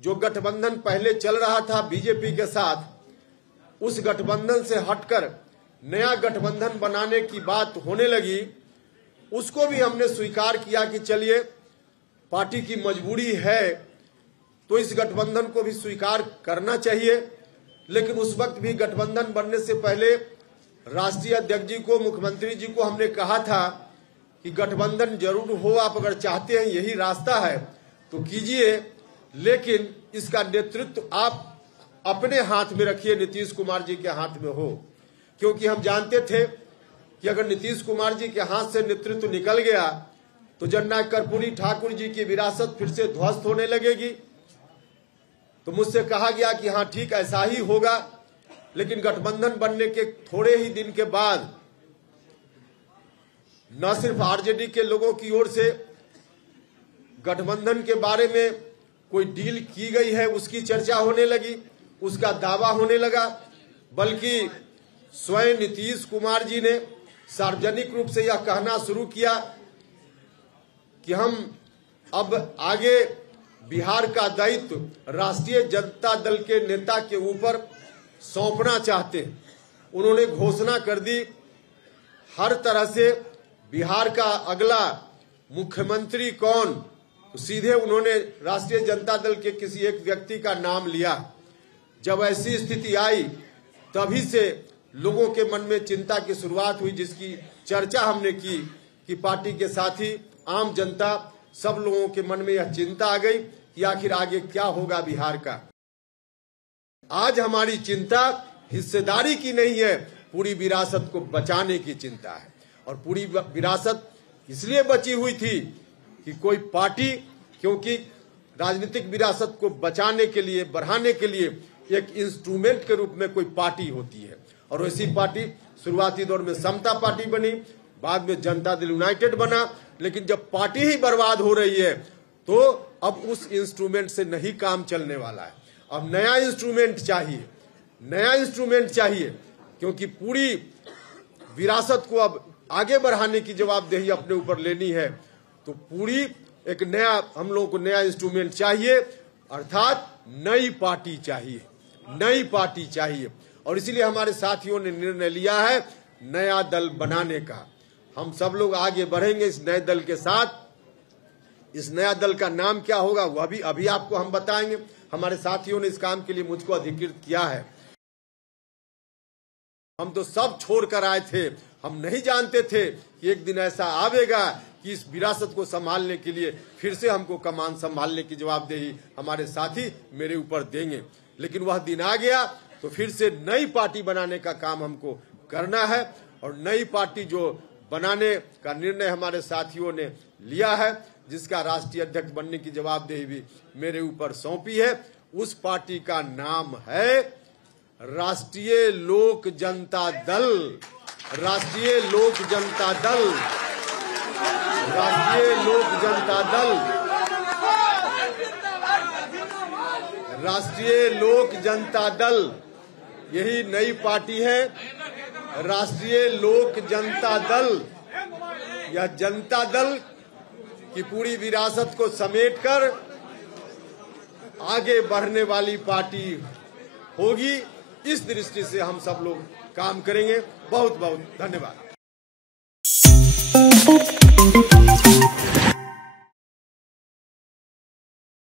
जो गठबंधन पहले चल रहा था बीजेपी के साथ, उस गठबंधन से हटकर नया गठबंधन बनाने की बात होने लगी, उसको भी हमने स्वीकार किया कि चलिए पार्टी की मजबूरी है तो इस गठबंधन को भी स्वीकार करना चाहिए। लेकिन उस वक्त भी गठबंधन बनने से पहले राष्ट्रीय अध्यक्ष जी को, मुख्यमंत्री जी को हमने कहा था कि गठबंधन जरूर हो, आप अगर चाहते हैं यही रास्ता है तो कीजिए, लेकिन इसका नेतृत्व आप अपने हाथ में रखिए, नीतीश कुमार जी के हाथ में हो। क्योंकि हम जानते थे कि अगर नीतीश कुमार जी के हाथ से नेतृत्व निकल गया तो जननायक कर्पूरी ठाकुर जी की विरासत फिर से ध्वस्त होने लगेगी। तो मुझसे कहा गया कि हाँ ठीक ऐसा ही होगा। लेकिन गठबंधन बनने के थोड़े ही दिन के बाद न सिर्फ आरजेडी के लोगों की ओर से गठबंधन के बारे में कोई डील की गई है उसकी चर्चा होने लगी, उसका दावा होने लगा, बल्कि स्वयं नीतीश कुमार जी ने सार्वजनिक रूप से यह कहना शुरू किया कि हम अब आगे बिहार का दायित्व राष्ट्रीय जनता दल के नेता के ऊपर सौंपना चाहते हैं। उन्होंने घोषणा कर दी, हर तरह से बिहार का अगला मुख्यमंत्री कौन, तो सीधे उन्होंने राष्ट्रीय जनता दल के किसी एक व्यक्ति का नाम लिया। जब ऐसी स्थिति आई तभी से लोगों के मन में चिंता की शुरुआत हुई, जिसकी चर्चा हमने की कि पार्टी के साथी, आम जनता, सब लोगों के मन में यह चिंता आ गई कि आखिर आगे क्या होगा बिहार का। आज हमारी चिंता हिस्सेदारी की नहीं है, पूरी विरासत को बचाने की चिंता है। और पूरी विरासत इसलिए बची हुई थी कि कोई पार्टी, क्योंकि राजनीतिक विरासत को बचाने के लिए, बढ़ाने के लिए एक इंस्ट्रूमेंट के रूप में कोई पार्टी होती है। और वैसी पार्टी शुरुआती दौर में समता पार्टी बनी, बाद में जनता दल यूनाइटेड बना। लेकिन जब पार्टी ही बर्बाद हो रही है तो अब उस इंस्ट्रूमेंट से नहीं काम चलने वाला है। अब नया इंस्ट्रूमेंट चाहिए, नया इंस्ट्रूमेंट चाहिए, क्योंकि पूरी विरासत को अब आगे बढ़ाने की जवाबदेही अपने ऊपर लेनी है। तो पूरी एक नया, हम लोगों को नया इंस्ट्रूमेंट चाहिए, अर्थात नई पार्टी चाहिए, नई पार्टी चाहिए। और इसीलिए हमारे साथियों ने निर्णय लिया है नया दल बनाने का। हम सब लोग आगे बढ़ेंगे इस नए दल के साथ। इस नया दल का नाम क्या होगा वह भी अभी आपको हम बताएंगे। हमारे साथियों ने इस काम के लिए मुझको अधिकृत किया है। हम तो सब छोड़ कर आए थे, हम नहीं जानते थे कि एक दिन ऐसा आवेगा कि इस विरासत को संभालने के लिए फिर से हमको कमान संभालने की जवाबदेही हमारे साथी मेरे ऊपर देंगे। लेकिन वह दिन आ गया तो फिर से नई पार्टी बनाने का काम हमको करना है। और नई पार्टी जो बनाने का निर्णय हमारे साथियों ने लिया है, जिसका राष्ट्रीय अध्यक्ष बनने की जवाबदेही भी मेरे ऊपर सौंपी है, उस पार्टी का नाम है राष्ट्रीय लोक जनता दल। राष्ट्रीय लोक जनता दल, राष्ट्रीय लोक जनता दल, राष्ट्रीय लोक जनता दल, यही नई पार्टी है, राष्ट्रीय लोक जनता दल। यह जनता दल की पूरी विरासत को समेटकर आगे बढ़ने वाली पार्टी होगी। इस दृष्टि से हम सब लोग काम करेंगे। बहुत बहुत धन्यवाद।